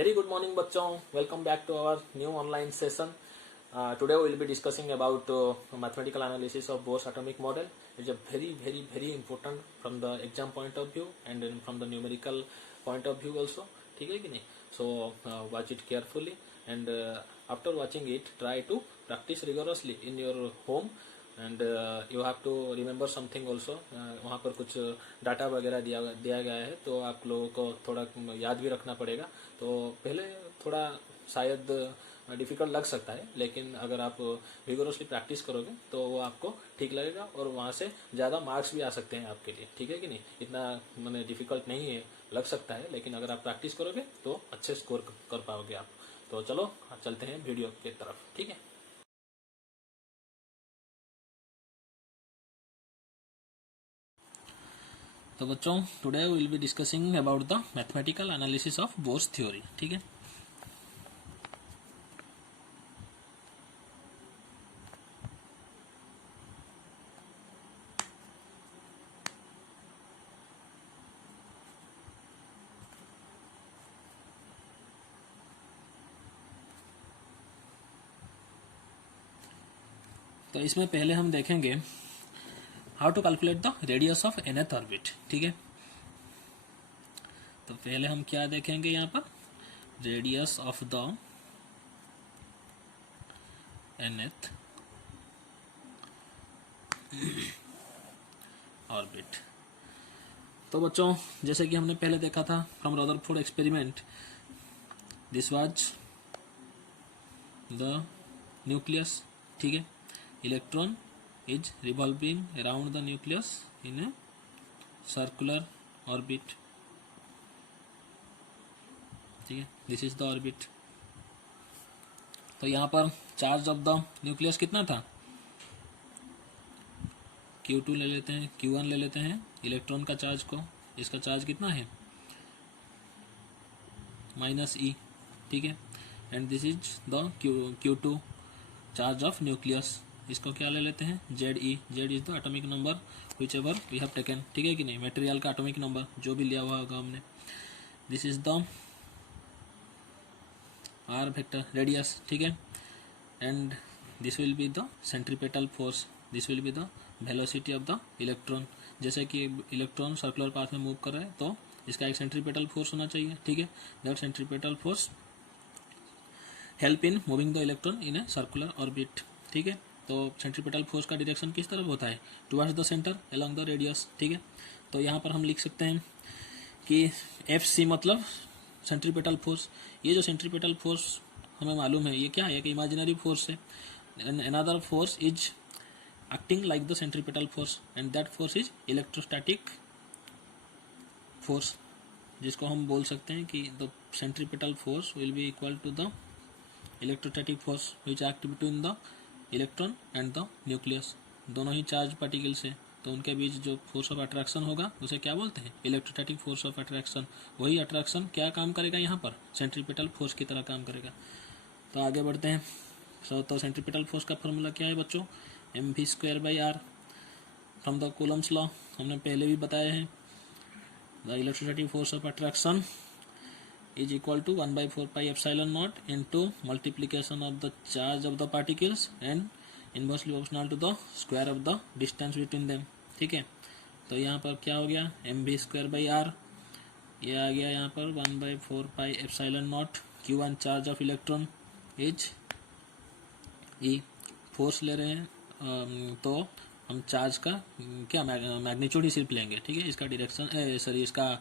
Very good morning, बच्चों. Welcome back to our new online session. Today we will be discussing about mathematical analysis of Bohr's atomic model. It's a very important from the exam point of view and then from the numerical point of view also. ठीक है कि नहीं? So watch it carefully and after watching it, try to practice rigorously in your home. And you have to remember something also. वहाँ पर कुछ data वगैरह दिया गया है तो आप लोगों को थोड़ा याद भी रखना पड़ेगा. तो पहले थोड़ा शायद डिफ़िकल्ट लग सकता है, लेकिन अगर आप विगोरसली प्रैक्टिस करोगे तो वो आपको ठीक लगेगा और वहाँ से ज़्यादा मार्क्स भी आ सकते हैं आपके लिए. ठीक है कि नहीं? इतना मैंने डिफ़िकल्ट नहीं है, लग सकता है, लेकिन अगर आप प्रैक्टिस करोगे तो अच्छे स्कोर कर पाओगे आप. तो चलो चलते हैं वीडियो की तरफ. ठीक है. तो बच्चों, today we will be discussing about the mathematical analysis of Bohr's theory. ठीक है. तो इसमें पहले हम देखेंगे how to calculate the radius of nth orbit. ठीक है. तो पहले हम क्या देखेंगे यहाँ पर, radius of the nth orbit. तो बच्चों, जैसे कि हमने पहले देखा था from Rutherford experiment, this was the nucleus. ठीक है. Electron is revolving around the nucleus in a circular orbit. ठीक है. This is the orbit. तो यहाँ पर चार्ज ऑफ द न्यूक्लियस कितना था, Q2 ले लेते हैं, Q1 ले लेते हैं इलेक्ट्रॉन का चार्ज को. इसका चार्ज कितना है, -e. ठीक है. And this is the Q2 charge of nucleus. इसको क्या ले लेते हैं, ZE. Z is the atomic number whichever we have taken. ठीक है कि नहीं? मटेरियल का एटॉमिक नंबर जो भी लिया हुआ होगा हमने. This is the R vector radius. ठीक है. And this will be the centripetal force. This will be the velocity of the electron. जैसे कि इलेक्ट्रॉन सर्कुलर पाथ में मूव कर रहे हैं तो इसका एक सेंट्रीपेटल फोर्स होना चाहिए. ठीक है. That centripetal force help in moving the electron in a circular orbit. ठीक है. तो सेंट्रीपेटल फोर्स का डायरेक्शन किस तरफ होता है, towards the centre along the radius. ठीक है. तो यहाँ पर हम लिख सकते हैं कि FC मतलब सेंट्रीपेटल फोर्स. ये जो सेंट्रीपेटल फोर्स हमें मालूम है ये क्या है, कि इमेजिनरी फोर्स है. Another force is acting like the centripetal force and that force is electrostatic force, जिसको हम बोल सकते हैं कि the centripetal force will be equal to the electrostatic force which act between the electron and the nucleus. दोनों ही charge particles हैं तो उनके बीच जो फोर्स ऑफ अट्रैक्शन होगा उसे क्या बोलते हैं, इलेक्ट्रोस्टैटिक फोर्स ऑफ अट्रैक्शन. वही अट्रैक्शन क्या काम करेगा, यहाँ पर सेंट्रीपेटल फोर्स की तरह काम करेगा. तो आगे बढ़ते हैं. तो सेंट्रीपेटल फोर्स का फॉर्मूला क्या है बच्चों, mv²/r from the Coulomb's law. हमने पहले भी बताया है. The electrostatic force of attraction is equal to 1/4πε0 into multiplication of the charge of the particles and inversely proportional to the square of the distance between them. ठीक है. तो यहाँ पर क्या हो गया, mv²/r ये आ गया यहाँ पर 1/4πε0. Q1 charge of electron is E. Force ले रहे हैं तो हम चार्ज का क्या मैग्नीट्यूड ही सिर्फ लेंगे. ठीक है. इसका डायरेक्शन सॉरी इसका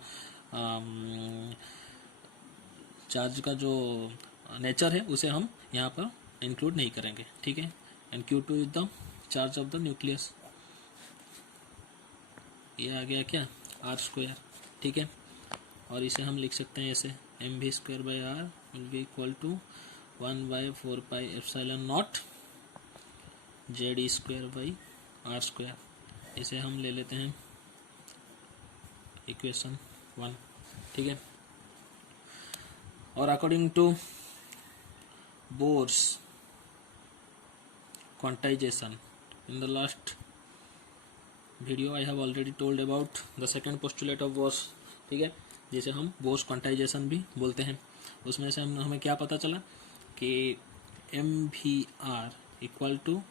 चार्ज का जो नेचर है उसे हम यहाँ पर इंक्लूड नहीं करेंगे. ठीक है. And Q2 is the charge of the nucleus. ये आ गया क्या, R². ठीक है. और इसे हम लिख सकते हैं ऐसे, mv²/r will be equal to 1/4πε0 ZE²/r². इसे हम ले लेते हैं इक्वेशन 1. ठीक है. और according to Bohr's quantization, in the last video I have already told about the second postulate of Bohr's. ठीक है. जिसे हम बोर्स क्वांटाइजेशन भी बोलते हैं। उसमें से हमें क्या पता चला कि MVR इक्वल टू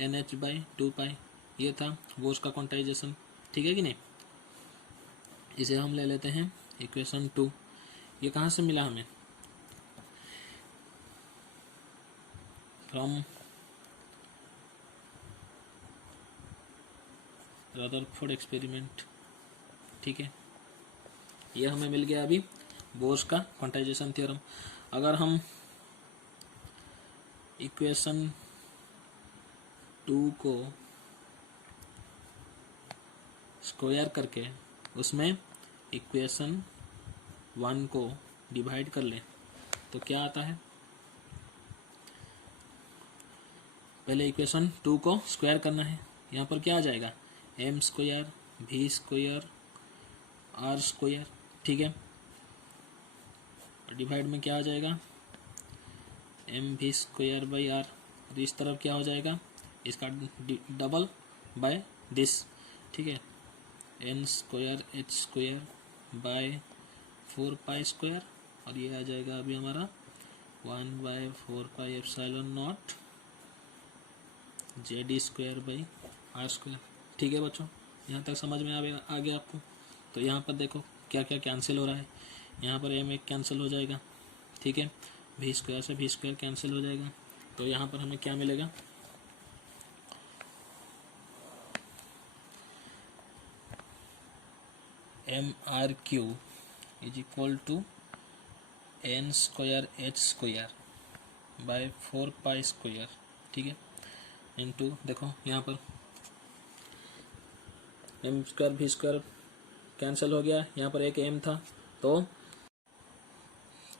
NH/2π, ये था बोर्स का क्वांटाइजेशन, ठीक है कि नहीं। इसे हम ले लेते हैं इक्वेशन 2। ये कहाँ से मिला हमें, फ्रॉम रदरफोर्ड एक्सपेरिमेंट, ठीक है। ये हमें मिल गया अभी बोर्स का क्वांटाइजेशन थ्योरम। अगर हम इक्वेशन 2 को स्क्वायर करके उसमें इक्वेशन 1 को डिवाइड कर लें तो क्या आता है, पहले इक्वेशन 2 को स्क्वायर करना है। यहाँ पर क्या आ जाएगा, m² v² r², ठीक है। डिवाइड में क्या आ जाएगा, mv²/r, और इस तरफ क्या हो जाएगा, इसका डबल बाय दिस, ठीक है, n² h²/4π², और ये आ जाएगा अभी हमारा 1/4πε0 z²/r², ठीक है बच्चों। यहाँ तक समझ में आ गया आपको। तो यहाँ पर देखो क्या क्या कैंसिल हो रहा है, यहाँ पर m एक कैंसिल हो जाएगा, ठीक है, v² से v² कैंसिल हो जाएगा। तो यहाँ पर हमें क्या मिलेगा, MRQ is equal to n² h²/4π², ठीक है, इनटू देखो यहाँ पर m² v² कैंसिल हो गया, यहाँ पर एक m था, तो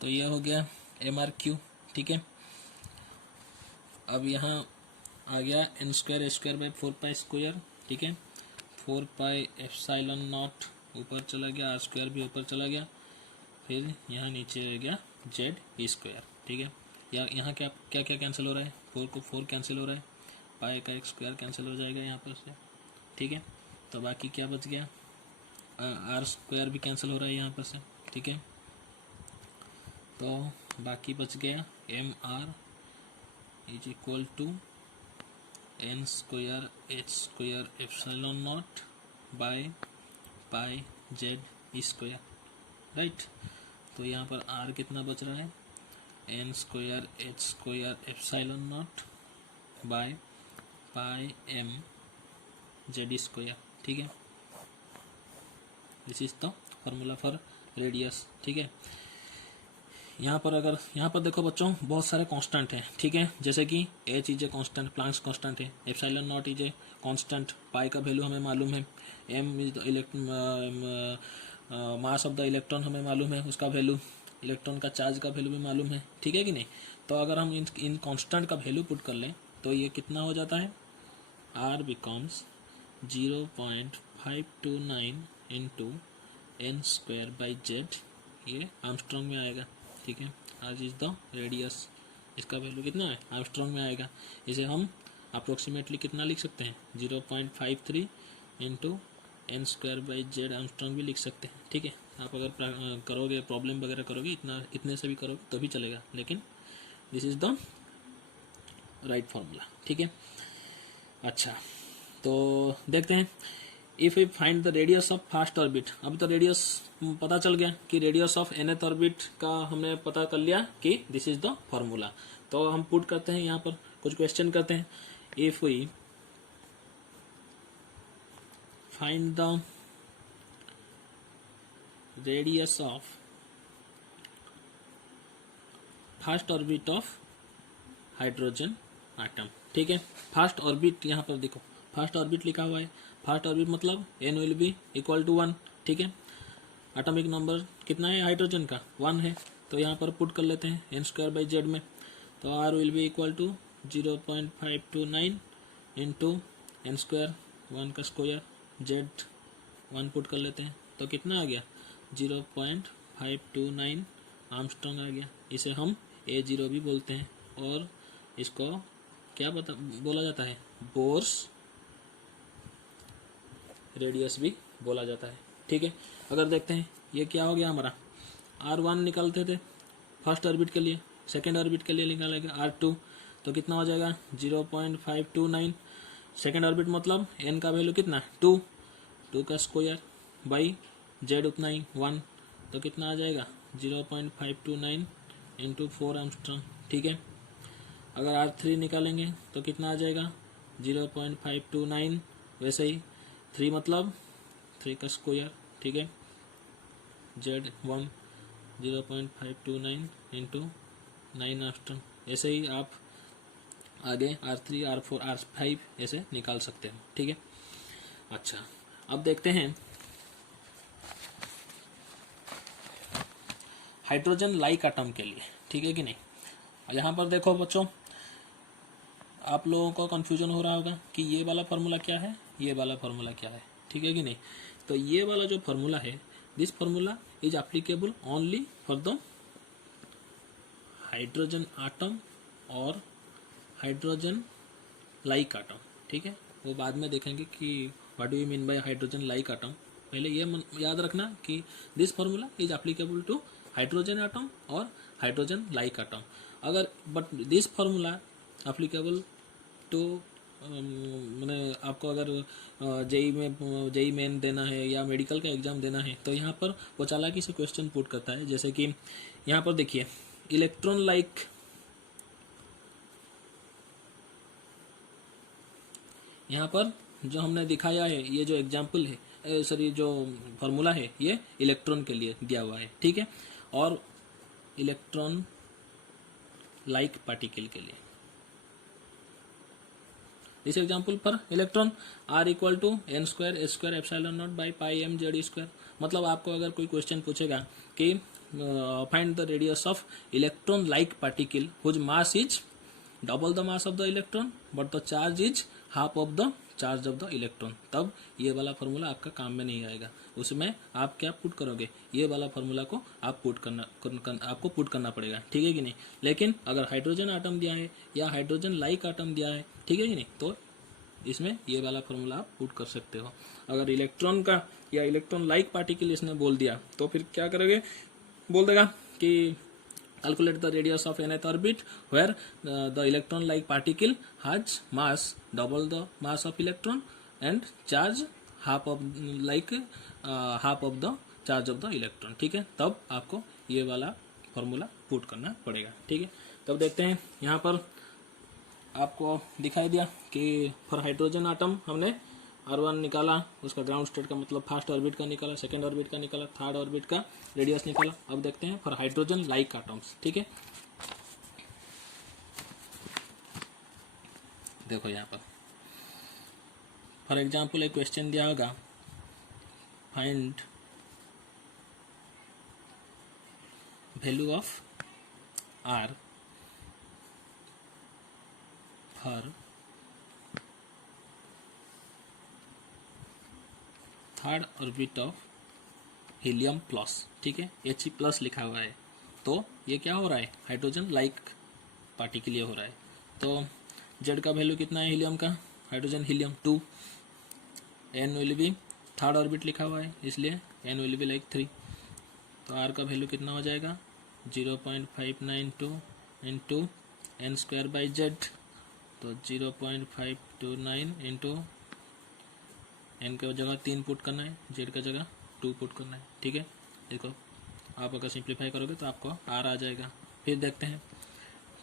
ये हो गया MRQ, ठीक है। अब यहाँ आ गया n² h²/4π², ठीक है, 4πε0 ऊपर चला गया, r² भी ऊपर चला गया, फिर यहाँ नीचे रह गया z², ठीक है। यहाँ क्या क्या क्या कैंसिल हो रहा है, 4 को 4 कैंसिल हो रहा है, पाई का x² कैंसिल हो जाएगा यहाँ पर से, ठीक है। तो बाकी क्या बच गया, r² भी कैंसिल हो रहा है यहाँ पर से, ठीक है। तो बाकी बच गया MR is equal to n² h²/0 by pi z², right. तो यहाँ पर r कितना बच रहा है, n² h²/0 by pi m z², ठीक है। This is the formula for radius, ठीक है। यहाँ पर देखो बच्चों बहुत सारे कांस्टेंट हैं, ठीक है, जैसे कि h is a constant, Planck's constant है, ε0 इज ए कांस्टेंट, पाई का वैल्यू हमें मालूम है, m is the mass of the electron हमें मालूम है, उसका वैल्यू, इलेक्ट्रॉन का चार्ज का वैल्यू भी मालूम है, ठीक है कि नहीं। तो अगर हम इन कांस्टेंट का वैल्यू पुट कर लें तो ये कितना हो जाता है, r बिकम्स 0.529 इंटू n²/z, ये आर्मस्ट्रॉन्ग में आएगा, ठीक है। आज इज द रेडियस, इसका वैल्यू कितना है, आर्मस्ट्रॉन्ग में आएगा। इसे हम अप्रोक्सीमेटली कितना लिख सकते हैं, 0.53 इंटू n²/z आर्मस्ट्रॉन्ग भी लिख सकते हैं, ठीक है। आप अगर करोगे, प्रॉब्लम वगैरह करोगे, इतने से भी करोगे तो भी चलेगा, लेकिन this is the right formula, ठीक है। अच्छा, तो देखते हैं, if we find the radius of first orbit. अब तो रेडियस पता चल गया कि रेडियस ऑफ nth ऑर्बिट का हमने पता कर लिया कि दिस इज द फार्मूला। तो हम पुट करते हैं, यहाँ पर कुछ क्वेश्चन करते हैं। If we find the radius of first orbit of hydrogen atom, ठीक है। फर्स्ट ऑर्बिट यहाँ पर देखो, फर्स्ट ऑर्बिट लिखा हुआ है, फर्स्ट ऑर्बिट मतलब n will be equal to 1, ठीक है। एटॉमिक नंबर कितना है हाइड्रोजन का, 1 है। तो यहाँ पर पुट कर लेते हैं n²/z में, तो r will be equal to 0.529 into n², 1 का स्क्वायर, z 1 पुट कर लेते हैं, तो कितना आ गया, 0.529 आर्मस्ट्रॉन्ग आ गया। इसे हम A0 भी बोलते हैं, और इसको क्या बोला जाता है, बोर्स रेडियस भी बोला जाता है, ठीक है। अगर देखते हैं ये क्या हो गया हमारा, R1 निकालते थे फर्स्ट ऑर्बिट के लिए, सेकेंड ऑर्बिट के लिए निकालेंगे R2, तो कितना हो जाएगा 0.529। सेकेंड ऑर्बिट मतलब n का वैल्यू कितना 2 का स्क्वायर बाई z उतना ही 1, तो कितना आ जाएगा 0.529 इंटू 4 एंगस्ट्रॉम। ठीक है, अगर R3 निकालेंगे तो कितना आ जाएगा 0.529, वैसे ही 3 मतलब 3 का स्क्वायर। ठीक है, Z1 0.529 इंटू 9 एंगस्ट्रॉम। ऐसे ही आप आगे R3 R4 R5 ऐसे निकाल सकते हैं। ठीक है, अच्छा अब देखते हैं हाइड्रोजन लाइक एटम के लिए। ठीक है कि नहीं, यहाँ पर देखो बच्चों, आप लोगों को कंफ्यूजन हो रहा होगा कि ये वाला फार्मूला क्या है, ये वाला फार्मूला क्या है। ठीक है कि नहीं, तो ये वाला जो फार्मूला है, this formula is applicable only for the hydrogen atom और हाइड्रोजन लाइक आटम। ठीक है, वो बाद में देखेंगे कि what do you mean by hydrogen like atom. पहले ये याद रखना कि this formula is applicable to hydrogen atom और हाइड्रोजन लाइक आटम। अगर बट दिस फार्मूला एप्लीकेबल तो मैंने आपको अगर जेई मेन देना है या मेडिकल का एग्जाम देना है, तो यहाँ पर वो चालाकी से क्वेश्चन पुट करता है। जैसे कि यहाँ पर देखिए इलेक्ट्रॉन लाइक, यहाँ पर जो हमने दिखाया है, ये जो एग्जाम्पल है, सॉरी जो फॉर्मूला है, ये इलेक्ट्रॉन के लिए दिया हुआ है। ठीक है, और इलेक्ट्रॉन लाइक पार्टिकल के लिए, इस एग्जाम्पल पर electron are equal to n square S square epsilon naught by pi m Z square. मतलब आपको अगर कोई क्वेश्चन पूछेगा कि find the radius of electron like particle whose mass is double the mass of the electron but the charge is half of the charge of the electron, तब ये वाला formula आपका काम में नहीं आएगा। उसमें आप क्या पुट करोगे, ये वाला फार्मूला को आप आपको पुट करना पड़ेगा। ठीक है कि नहीं, लेकिन अगर हाइड्रोजन आटम दिया है या हाइड्रोजन लाइक आटम दिया है, ठीक है कि नहीं, तो इसमें ये वाला फार्मूला आप पुट कर सकते हो। अगर इलेक्ट्रॉन का या इलेक्ट्रॉन लाइक पार्टिकल इसने बोल दिया तो फिर क्या करोगे, बोल देगा कि calculate the radius of nth orbit where the electron like particle has mass double the mass of electron and charge half of half of the charge of the electron। ठीक है, तब आपको ये वाला फॉर्मूला पुट करना पड़ेगा। ठीक है, तब देखते हैं यहाँ पर आपको दिखाई दिया कि फॉर हाइड्रोजन आटम हमने R1 निकाला, उसका ग्राउंड स्टेट का मतलब फर्स्ट ऑर्बिट का निकाला, सेकेंड ऑर्बिट का निकाला, थर्ड ऑर्बिट का रेडियस निकाला। अब देखते हैं फॉर हाइड्रोजन लाइक आटम्स। ठीक है, देखो यहाँ पर फॉर एग्जांपल एक क्वेश्चन दिया होगा, find value of R for third orbit of helium plus. ठीक है, He प्लस लिखा हुआ है, तो ये क्या हो रहा है, हाइड्रोजन लाइक पार्टिकल ये हो रहा है। तो Z का वैल्यू कितना है हीलियम का, hydrogen helium 2, N will B third orbit लिखा हुआ है इसलिए N विल बी लाइक 3, तो R का वैल्यू कितना हो जाएगा 0.592 into N square by Z, तो 0.529 इंटू n के जगह 3 पुट करना है, z का जगह 2 पुट करना है। ठीक है, देखो आप अगर सिंप्लीफाई करोगे तो आपको r आ जाएगा। फिर देखते हैं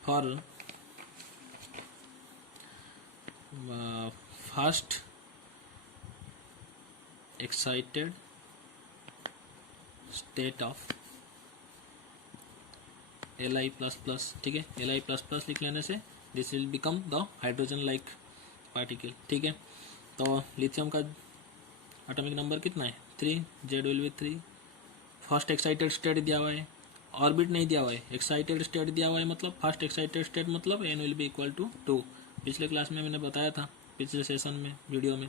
for first excited state of Li++। ठीक है, Li++ लिख लेने से this will become the hydrogen like particle. ठीक है, तो लिथियम का एटॉमिक नंबर कितना है 3, Z will B 3, first excited state दिया हुआ है, ऑर्बिट नहीं दिया हुआ है, एक्साइटेड स्टेट दिया हुआ है, मतलब फर्स्ट एक्साइटेड स्टेट मतलब n will be equal to 2। पिछले क्लास में मैंने बताया था, पिछले सेशन में वीडियो में,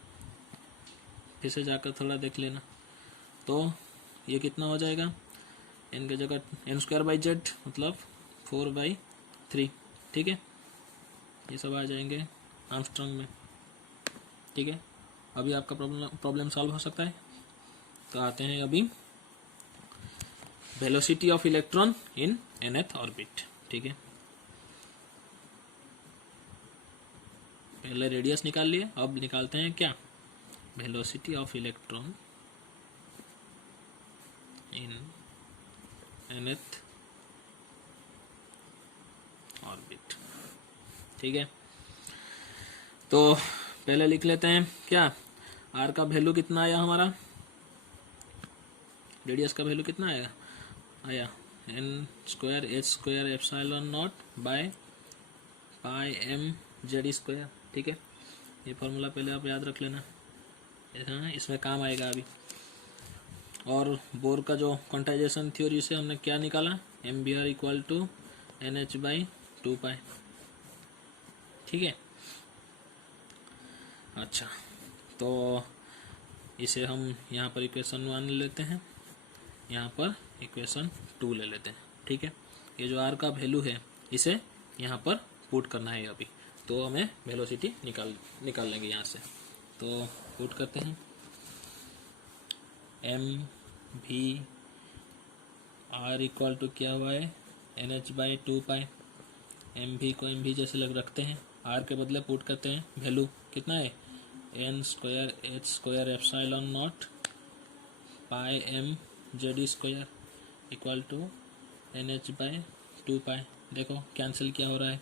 फिर से जाकर थोड़ा देख लेना। तो ये कितना हो जाएगा, n की जगह n स्क्वायर बाई Z मतलब 4/3। ठीक है, ये सब आ जाएंगे आर्मस्ट्रॉन्ग में। ठीक है, अभी आपका प्रॉब्लम सॉल्व हो सकता है। तो आते हैं अभी velocity of electron in nth orbit. ठीक है, पहले रेडियस निकाल लिए, अब निकालते हैं क्या, velocity of electron in nth orbit. ठीक है, तो पहले लिख लेते हैं क्या, आर का वैल्यू कितना आया हमारा, रेडियस का वैल्यू कितना आया N square H square epsilon naught by pi M Z square. ठीक है, ये फॉर्मूला पहले आप याद रख लेना, इसमें काम आएगा अभी। और बोर का जो क्वांटाइजेशन थ्योरी से हमने क्या निकाला, M B R equal to N H by 2 pi. ठीक है, अच्छा, तो इसे हम यहाँ पर इक्वेशन 1 लेते हैं, यहाँ पर इक्वेशन 2 ले लेते हैं। ठीक है, ये जो आर का वैल्यू है इसे यहाँ पर पुट करना है अभी, तो हमें वेलोसिटी निकाल लेंगे यहाँ से। तो पुट करते हैं, एम भी आर इक्वल टू क्या हुआ है, N H by 2 pi. M भी को एम भी जैसे लग रखते हैं, आर के बदले पुट करते हैं, वैल्यू कितना है, N square H square epsilon naught pi M Z square equal to N H by 2 pi. देखो कैंसिल क्या हो रहा है,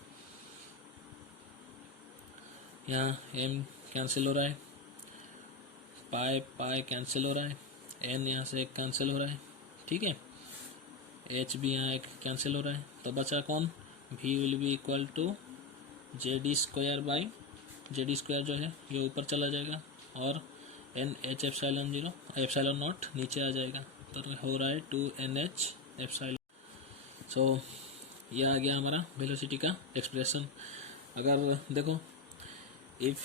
यहाँ एम कैंसिल हो रहा है, पाई पाई कैंसिल हो रहा है, एन यहाँ से एक कैंसिल हो रहा है। ठीक है, एच भी यहाँ एक कैंसिल हो रहा है, तो बचा कौन, V will be equal to Z square by, Z square जो है ये ऊपर चला जाएगा, और एन एच एप्सिलॉन नॉट नीचे आ जाएगा, तो हो रहा है 2NH एप्सिलॉन। सो ये आ गया हमारा वेलोसिटी का एक्सप्रेशन। अगर देखो इफ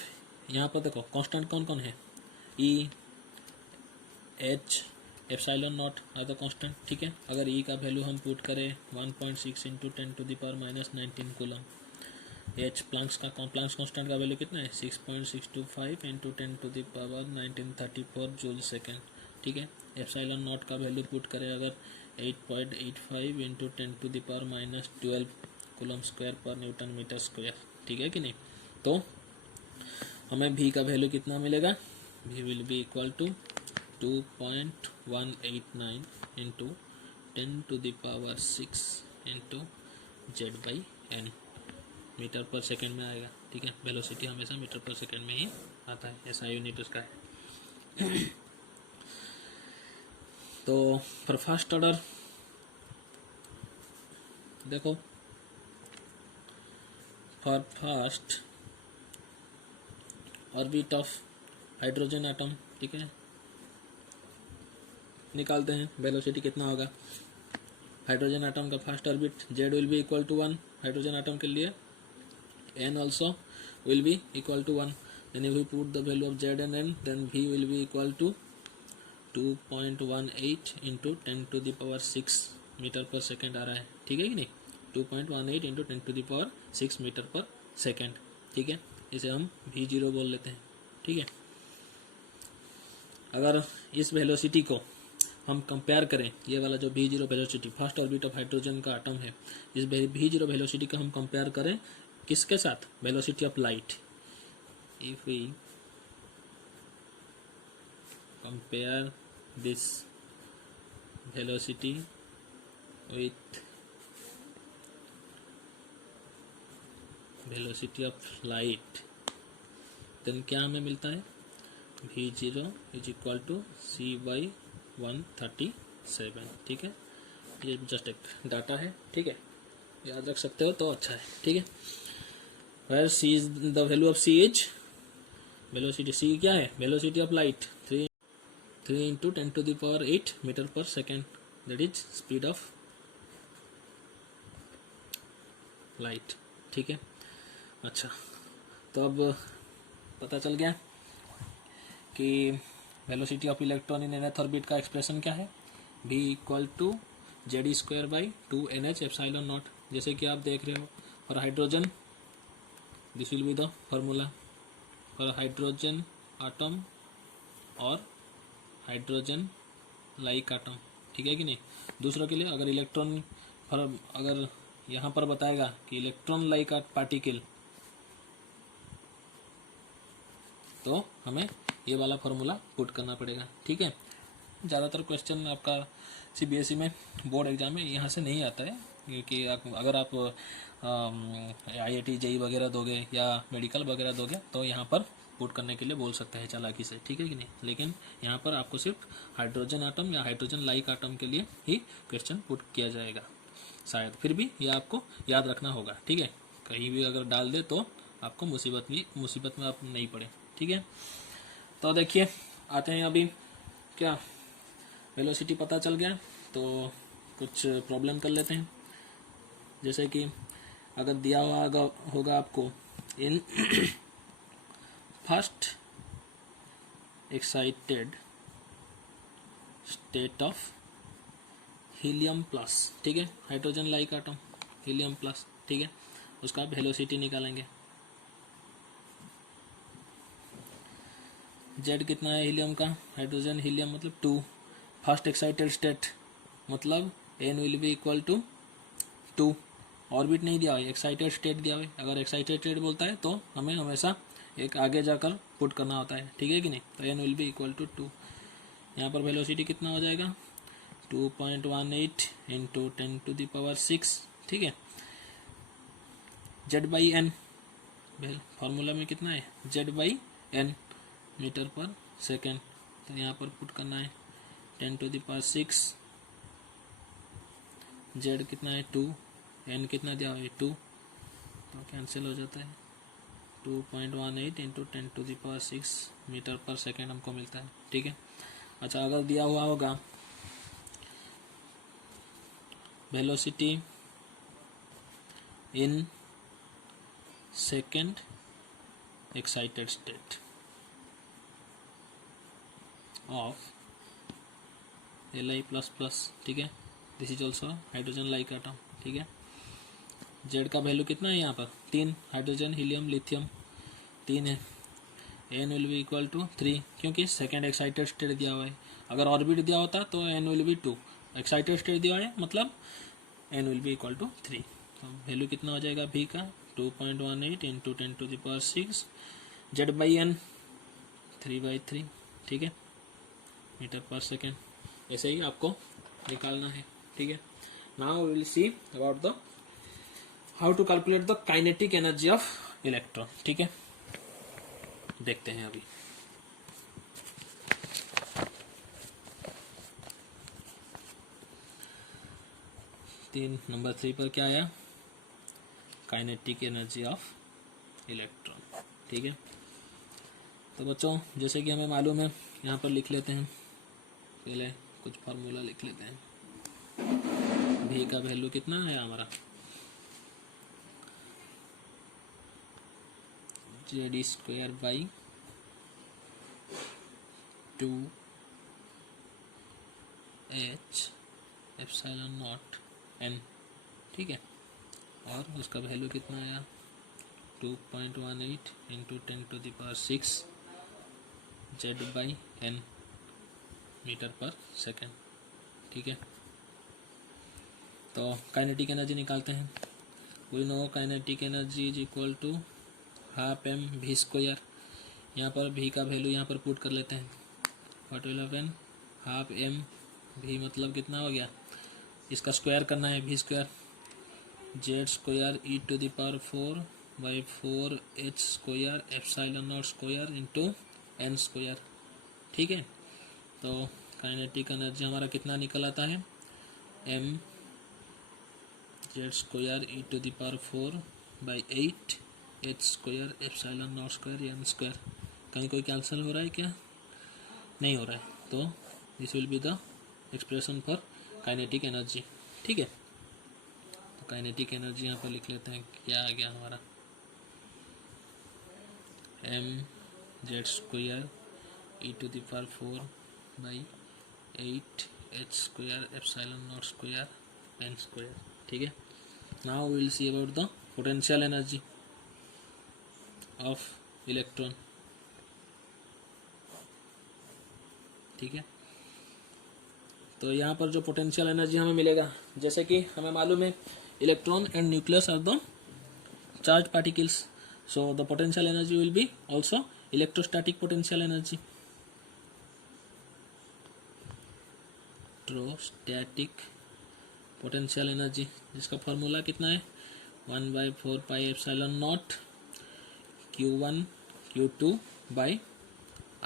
यहाँ पर देखो कांस्टेंट कौन कौन है, E H epsilon naught are the constant. ठीक है, अगर ई का वैल्यू हम पुट करें 1.6 into 10⁻⁻19 coulomb, H Planck's constant का वैल्यू कितना है, 6.625 इंटू 10⁻1934 जूल सेकेंड। ठीक है, एप्सिलॉन नॉट का वैल्यू पुट करें अगर 8.85 इंटू 10⁻12 कूलम स्क्वायर पर न्यूटन मीटर स्क्वायर। ठीक है कि नहीं, तो हमें भी का वैल्यू कितना मिलेगा, V will be equal to 2.189 into 10⁻6 into Z by N, meter पर सेकेंड में आएगा। ठीक है, वेलोसिटी हमेशा मीटर पर सेकेंड में ही आता है, ऐसा यूनिट उसका है। तो फॉर फर्स्ट ऑर्डर देखो, for first orbit of hydrogen atom, ठीक है, निकालते हैं वेलोसिटी कितना होगा। हाइड्रोजन एटम का first orbit Z will be equal to 1, hydrogen atom के लिए n also will be equal to 1, then if we put the value of z and n, then v will be equal to 2.18 into 10⁻6 metre पर second आ रहा है। ठीक है कि नहीं, 2.18 into 10⁻6 metre पर सेकेंड। ठीक है, इसे हम v0 बोल लेते हैं। ठीक है, अगर इस वेलोसिटी को हम कंपेयर करें, ये वाला जो v0 velocity first orbit of hydrogen का एटम है, इस v0 वेलोसिटी का हम कंपेयर करें किसके साथ, velocity of light. If we compare this velocity with velocity of light, then क्या हमें मिलता है, v0 is equal to c/137। ठीक है, ये जस्ट एक डाटा है। ठीक है, याद रख सकते हो तो अच्छा है। ठीक है, where c is the value of c is velocity, c क्या है, velocity of light, 3 into 10⁸ metre पर second, that is speed of light। ठीक है, अच्छा, तो अब पता चल गया कि velocity of electron in nth orbit का एक्सप्रेशन क्या है, v equal to Z square by 2NH epsilon naught. जैसे कि आप देख रहे हो for hydrogen, this will be the formula for hydrogen atom और हाइड्रोजन लाइक आटम। ठीक है कि नहीं, दूसरों के लिए अगर इलेक्ट्रॉन अगर यहाँ पर बताएगा कि इलेक्ट्रॉन लाइक अ पार्टिकल, तो हमें ये वाला फॉर्मूला पुट करना पड़ेगा। ठीक है, ज़्यादातर क्वेश्चन आपका सीबीएसई में बोर्ड एग्जाम में यहाँ से नहीं आता है, क्योंकि अगर आप IIT जेई वगैरह दोगे या मेडिकल वगैरह दोगे तो यहाँ पर पुट करने के लिए बोल सकते हैं चालाकी से, ठीक है कि नहीं। लेकिन यहाँ पर आपको सिर्फ हाइड्रोजन आटम या हाइड्रोजन लाइक आटम के लिए ही क्वेश्चन पुट किया जाएगा शायद, फिर भी ये आपको याद रखना होगा। ठीक है, कहीं भी अगर डाल दे तो आपको मुसीबत में आप नहीं पड़े। ठीक है, तो देखिए आते हैं अभी क्या वेलोसिटी पता चल गया, तो कुछ प्रॉब्लम कर लेते हैं। जैसे कि अगर दिया हुआ होगा आपको in first excited state of helium plus, ठीक है, hydrogen like atom helium plus, ठीक है, उसका वेलोसिटी निकालेंगे। जेड कितना है हीलियम का, हाइड्रोजन हीलियम मतलब 2, फर्स्ट एक्साइटेड स्टेट मतलब n will be equal to 2, orbit नहीं दिया हुआ है, एक्साइटेड स्टेट दिया हुआ है। अगर एक्साइटेड स्टेट बोलता है तो हमें हमेशा एक आगे जाकर पुट करना होता है, ठीक है कि नहीं। तो n will be equal to 2, यहाँ पर वेलोसिटी कितना हो जाएगा 2.18 इंटू 10⁶, ठीक है। जेड बाई एन फॉर्मूला में कितना है, जेड बाई एन मीटर पर सेकेंड, तो यहाँ पर पुट करना है 10⁶, जेड कितना है 2, एन कितना दिया हुआ है 2, तो कैंसिल हो जाता है 2.18 इंटू 10⁶ मीटर पर सेकेंड हमको मिलता है, ठीक है। अच्छा, अगर दिया हुआ होगा velocity in second excited state of Li++, ठीक है, this is also hydrogen like atom, ठीक है। जेड का वैल्यू कितना है यहाँ पर 3, हाइड्रोजन हीलियम लिथियम 3 है, n will be equal to 3, क्योंकि सेकेंड एक्साइटेड स्टेट दिया हुआ है। अगर ऑर्बिट दिया होता तो n will be 2, excited state दिया है मतलब n will be equal to 3। तो वैल्यू कितना हो जाएगा v का 2.18 इंटू 10⁶, जेड बाई एन 3/3, ठीक है, मीटर पर सेकेंड। ऐसे ही आपको निकालना है, ठीक है। Now we will see about the how to calculate the kinetic energy of electron, ठीक है, देखते हैं अभी। नंबर 3 पर क्या आया, काइनेटिक एनर्जी ऑफ इलेक्ट्रॉन, ठीक है। तो बच्चों जैसे कि हमें मालूम है, यहाँ पर लिख लेते हैं, पहले कुछ फार्मूला लिख लेते हैं। भी का वैल्यू कितना है हमारा, Z square by 2h epsilon naught n, ठीक है। और उसका वैल्यू कितना आया 2.18 into 10⁶, Z by N meter पर सेकेंड, ठीक है। तो काइनेटिक एनर्जी निकालते हैं। We know kinetic energy is equal to half m v square, यहाँ पर v का वैल्यू यहाँ पर पुट कर लेते हैं, what will happen, half m v मतलब कितना हो गया, इसका स्क्वायर करना है v square, Z square e⁴ by 4h square epsilon naught square into n square, ठीक है। तो काइनेटिक एनर्जी हमारा कितना निकल आता है, m Z square e⁴ by 8h square epsilon naught square n square. कहीं कोई कैंसिल हो रहा है क्या, नहीं हो रहा है, तो this will be the expression for kinetic energy, ठीक है। तो काइनेटिक एनर्जी यहाँ पर लिख लेते हैं, क्या आ गया हमारा, m Z square e⁴ by 8h square epsilon naught square n square, ठीक है। Now we will see about the potential energy of electron, ठीक है। तो यहाँ पर जो पोटेंशियल एनर्जी हमें मिलेगा, जैसे कि हमें मालूम है electron and nucleus are the charge particles, so the potential energy will be also electrostatic potential energy. Electrostatic potential energy जिसका फॉर्मूला कितना है 1/4πε0 Q1 Q2 बाई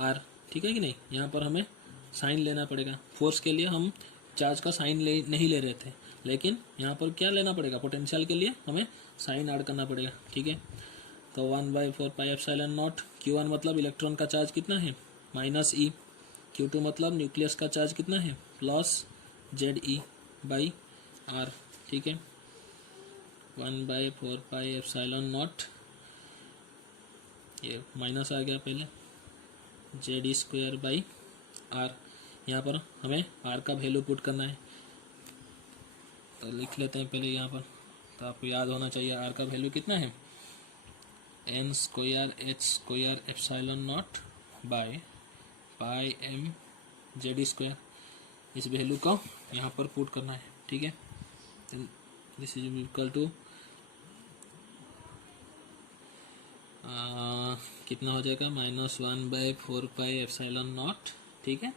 R, ठीक है कि नहीं। यहाँ पर हमें साइन लेना पड़ेगा, फोर्स के लिए हम चार्ज का साइन नहीं ले रहे थे, लेकिन यहाँ पर क्या लेना पड़ेगा, पोटेंशियल के लिए हमें साइन ऐड करना पड़ेगा, ठीक है। तो 1/4πε0 Q1 मतलब इलेक्ट्रॉन का चार्ज कितना है -e, Q2 मतलब न्यूक्लियस का चार्ज कितना है +Ze बाई R, ठीक है। 1/4πε0 ये माइनस आ गया पहले Ze² बाई R। यहाँ पर हमें R का वैल्यू पुट करना है, तो लिख लेते हैं पहले यहाँ पर, तो आपको याद होना चाहिए R का वैल्यू कितना है n² h² ε0 bye πm Ze²। इस वैल्यू को यहाँ पर पुट करना है, ठीक है। दिस इज इक्वल टू कितना हो जाएगा -1/4πε0, ठीक है।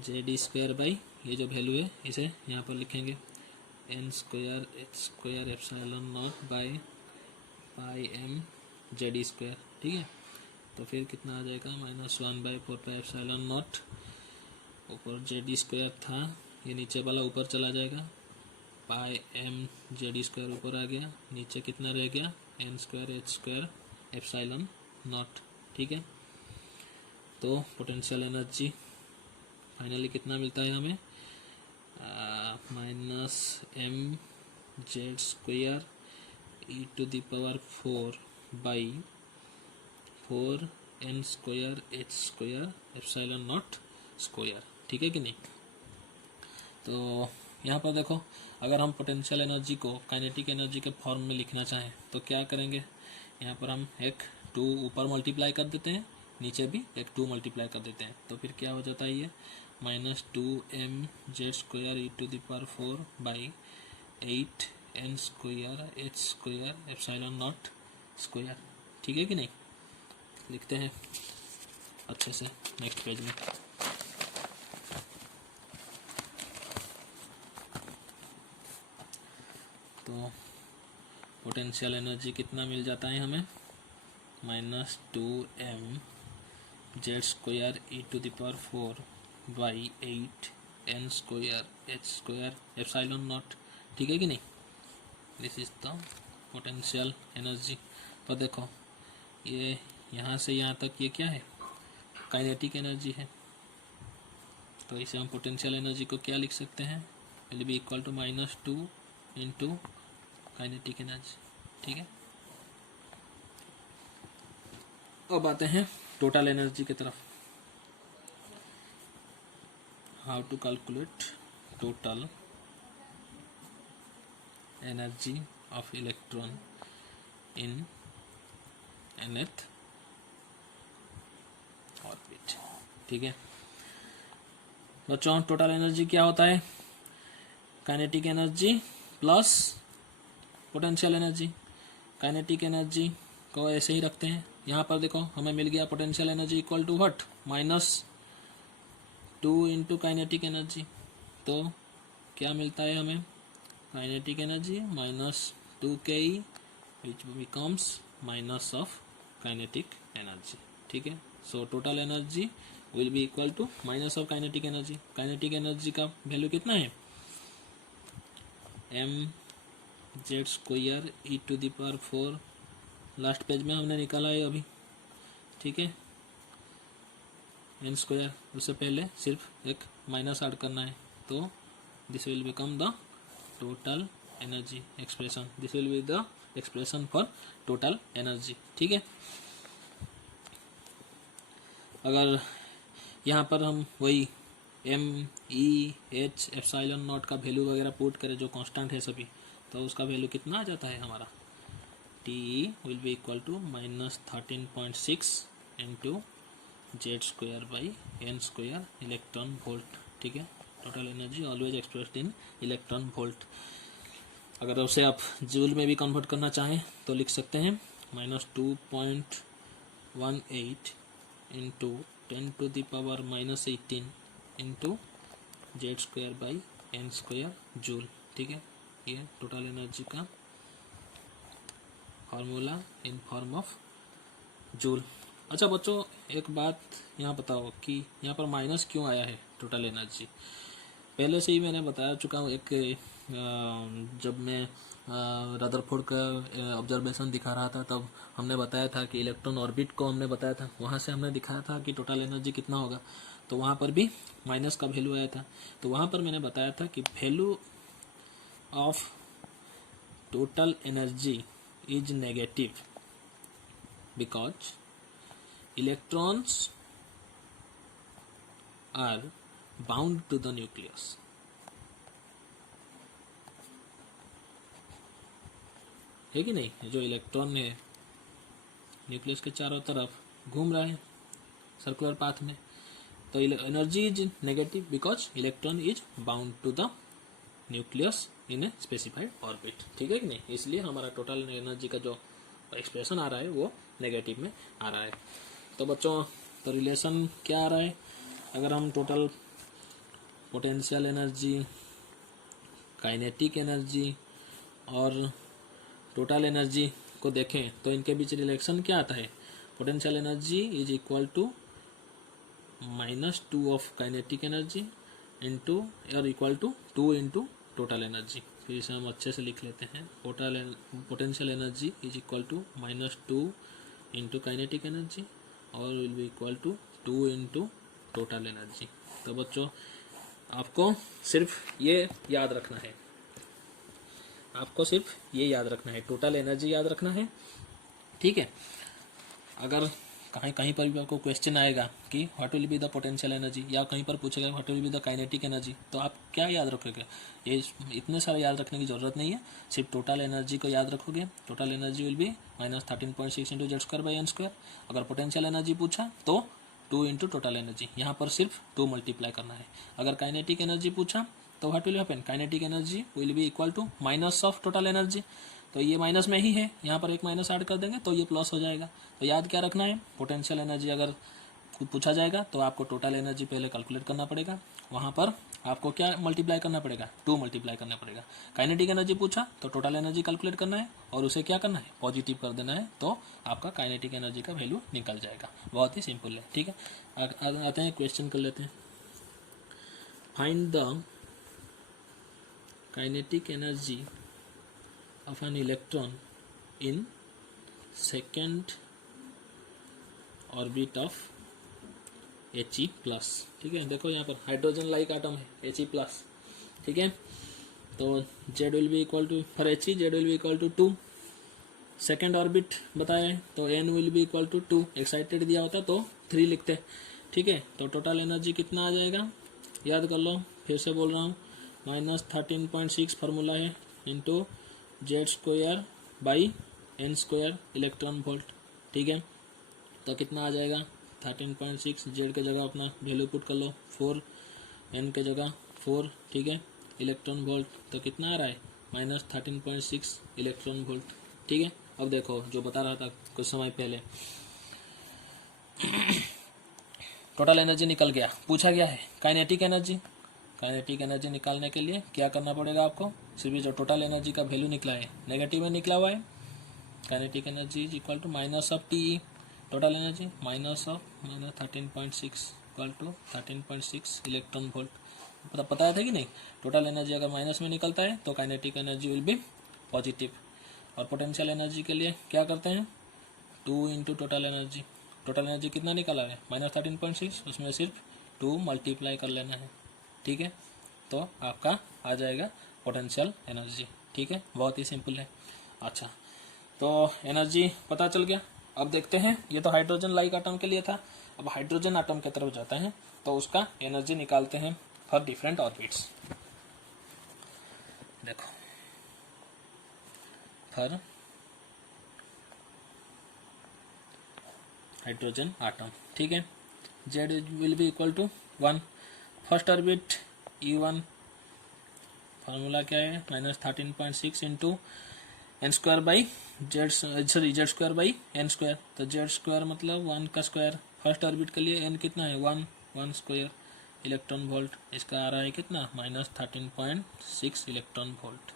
Ze² बाई ये जो वैल्यू है इसे यहाँ पर लिखेंगे n² h² ε0 by πm Ze², ठीक है। तो फिर कितना आ जाएगा -1/4πε0, ऊपर Ze² था ये नीचे वाला ऊपर चला जाएगा, πm Ze² ऊपर आ गया, नीचे कितना रह गया n² h² ε0, ठीक है। तो पोटेंशियल एनर्जी फाइनली कितना मिलता है हमें -mz² e⁴ by 4n² h² ε0², ठीक है कि नहीं। तो यहाँ पर देखो, अगर हम पोटेंशियल एनर्जी को काइनेटिक एनर्जी के फॉर्म में लिखना चाहें तो क्या करेंगे, यहाँ पर हम एक 2 ऊपर मल्टीप्लाई कर देते हैं, नीचे भी एक 2 मल्टीप्लाई कर देते हैं, तो फिर क्या हो जाता है ये -2mz² e⁴ by 8n² h² ε0², ठीक है कि नहीं। लिखते हैं अच्छे से नेक्स्ट पेज में। तो पोटेंशियल एनर्जी कितना मिल जाता है हमें -2mz² e⁴ by 8n² h² ε0, ठीक है कि नहीं। This is the potential energy. तो देखो ये यहाँ से यहाँ तक ये क्या है काइनेटिक एनर्जी है, तो इसे हम पोटेंशियल एनर्जी को क्या लिख सकते हैं, will be equal to -2 into kinetic energy, ठीक है। अब आते हैं टोटल एनर्जी की तरफ। How to calculate total energy of electron in nth orbit, ठीक है। बच्चों टोटल एनर्जी क्या होता है, kinetic energy plus potential energy. Kinetic energy को ऐसे ही रखते हैं, यहाँ पर देखो हमें मिल गया potential energy equal to what -2 into kinetic energy. तो क्या मिलता है हमें kinetic energy -2ke which becomes minus of kinetic energy, ठीक है। So total energy will be equal to minus of kinetic energy. Kinetic energy का वैल्यू कितना है mz² e⁴, लास्ट पेज में हमने निकाला है अभी, ठीक है। n², उससे पहले सिर्फ एक माइनस ऐड करना है, तो this will become the total energy expression, this will be the expression for total energy, ठीक है। अगर यहाँ पर हम वही m/e/h ε0 का वैल्यू वगैरह पुट करें जो कांस्टेंट है सभी, तो उसका वैल्यू कितना आ जाता है हमारा Te will be equal to -13.6 into Z² by n² electron volt, ठीक है। Total energy always expressed in electron volt. अगर उसे आप जूल में भी कन्वर्ट करना चाहें तो लिख सकते हैं -2.18 इंटू 10⁻⁻18 इंटू Z²/n² जूल। ठीक है, ये टोटल एनर्जी का formula in form of joule. अच्छा बच्चों, एक बात यहाँ बताओ कि यहाँ पर माइनस क्यों आया है टोटल एनर्जी। पहले से ही मैंने बता चुका हूँ, एक जब मैं रदरफोर्ड का ऑब्जर्वेशन दिखा रहा था तब हमने बताया था कि इलेक्ट्रॉन ऑर्बिट को हमने बताया था, वहाँ से हमने दिखाया था कि टोटल एनर्जी कितना होगा, तो वहाँ पर भी माइनस का वैल्यू आया था। तो वहाँ पर मैंने बताया था कि value of total energy is negative because electrons are bound to the nucleus. है कि नहीं, जो इलेक्ट्रॉन है न्यूक्लियस के चारों तरफ घूम रहा है सर्कुलर पाथ में, तो energy is negative because electron is bound to the nucleus in a specified orbit. ठीक है कि नहीं, इसलिए हमारा टोटल एनर्जी का जो एक्सप्रेशन आ रहा है वो नेगेटिव में आ रहा है। तो बच्चों, तो रिलेशन क्या आ रहा है, अगर हम total potential energy, kinetic energy और टोटल एनर्जी को देखें तो इनके बीच रिलेशन क्या आता है, potential energy is equal to -2 of kinetic energy into और equal to 2 into total energy. फिर इसे हम अच्छे से लिख लेते हैं, potential energy is equal to -2 into kinetic energy और will be equal to 2 into total energy. तो बच्चों, आपको सिर्फ ये याद रखना है, आपको सिर्फ ये याद रखना है, टोटल एनर्जी याद रखना है। ठीक है, अगर कहीं पर भी आपको क्वेश्चन आएगा कि what will be the potential energy, या कहीं पर पूछेगा what will be the kinetic energy, तो आप क्या याद रखोगे, ये इतने सारे याद रखने की जरूरत नहीं है, सिर्फ टोटल एनर्जी को याद रखोगे। Total energy will B -13.6 into Z²/n²। अगर पोटेंशियल एनर्जी पूछा तो 2 इंटू टोटल एनर्जी, यहाँ पर सिर्फ 2 मल्टीप्लाई करना है। अगर काइनेटिक एनर्जी पूछा तो what will happen, kinetic energy will be equal to minus of total energy, तो ये माइनस में ही है, यहाँ पर एक माइनस ऐड कर देंगे तो ये प्लस हो जाएगा। तो याद क्या रखना है, पोटेंशियल एनर्जी अगर पूछा जाएगा तो आपको टोटल एनर्जी पहले कैलकुलेट करना पड़ेगा, वहाँ पर आपको क्या मल्टीप्लाई करना पड़ेगा, 2 मल्टीप्लाई करना पड़ेगा। काइनेटिक एनर्जी पूछा तो टोटल एनर्जी कैलकुलेट करना है और उसे क्या करना है, पॉजिटिव कर देना है, तो आपका काइनेटिक एनर्जी का वैल्यू निकल जाएगा। बहुत ही सिंपल है। ठीक है, आते हैं क्वेश्चन कर लेते हैं। Find the kinetic energy of an electron in second orbit of He plus. ठीक है, देखो यहाँ पर हाइड्रोजन लाइक एटम है He प्लस। ठीक है, तो Z will be equal to for He Z will be equal to 2, second orbit बताया है तो N will be equal to 2, excited दिया होता तो 3 लिखते। ठीक है, तो टोटल एनर्जी कितना आ जाएगा, याद कर लो, फिर से बोल रहा हूँ, -13.6 फार्मूला है इंटू Z²/n² इलेक्ट्रॉन वोल्ट। ठीक है, तो कितना आ जाएगा 13.6, Z के जगह अपना वैल्यू पुट कर लो 4, N के जगह 4। ठीक है, इलेक्ट्रॉन वोल्ट तो कितना आ रहा है -13.6 इलेक्ट्रॉन वोल्ट। ठीक है, अब देखो जो बता रहा था कुछ समय पहले, टोटल एनर्जी निकल गया, पूछा गया है काइनेटिक एनर्जी। काइनेटिक एनर्जी निकालने के लिए क्या करना पड़ेगा आपको, सिर्फ जो टोटल एनर्जी का वैल्यू निकला है नेगेटिव में निकला हुआ है, kinetic energy is equal to minus of T, total energy minus of -13.6 equal to 13.6 electron volt. बताया था कि नहीं, टोटल एनर्जी अगर माइनस में निकलता है तो kinetic energy will B positive. और पोटेंशियल एनर्जी के लिए क्या करते हैं, 2 into total energy. Total energy कितना निकला है -13.6, उसमें सिर्फ 2 मल्टीप्लाई कर लेना है। ठीक है, तो आपका आ जाएगा पोटेंशियल एनर्जी। ठीक है, बहुत ही सिंपल है। अच्छा, तो एनर्जी पता चल गया। अब देखते हैं, ये तो हाइड्रोजन लाइक एटम के लिए था, अब हाइड्रोजन एटम की तरफ जाते हैं तो उसका एनर्जी निकालते हैं फॉर डिफरेंट ऑर्बिट्स। देखो, फॉर हाइड्रोजन एटम, ठीक है, Z will be equal to 1, first orbit E1 formula क्या है, -13.6 into N square by Z, sorry Z square by N square. तो जेड स्क्वायर मतलब 1 का स्क्वायर। फर्स्ट ऑर्बिट के लिए एन कितना है 1 स्क्वायर इलेक्ट्रॉन वोल्ट। इसका आ रहा है कितना -13.6 इलेक्ट्रॉन वोल्ट।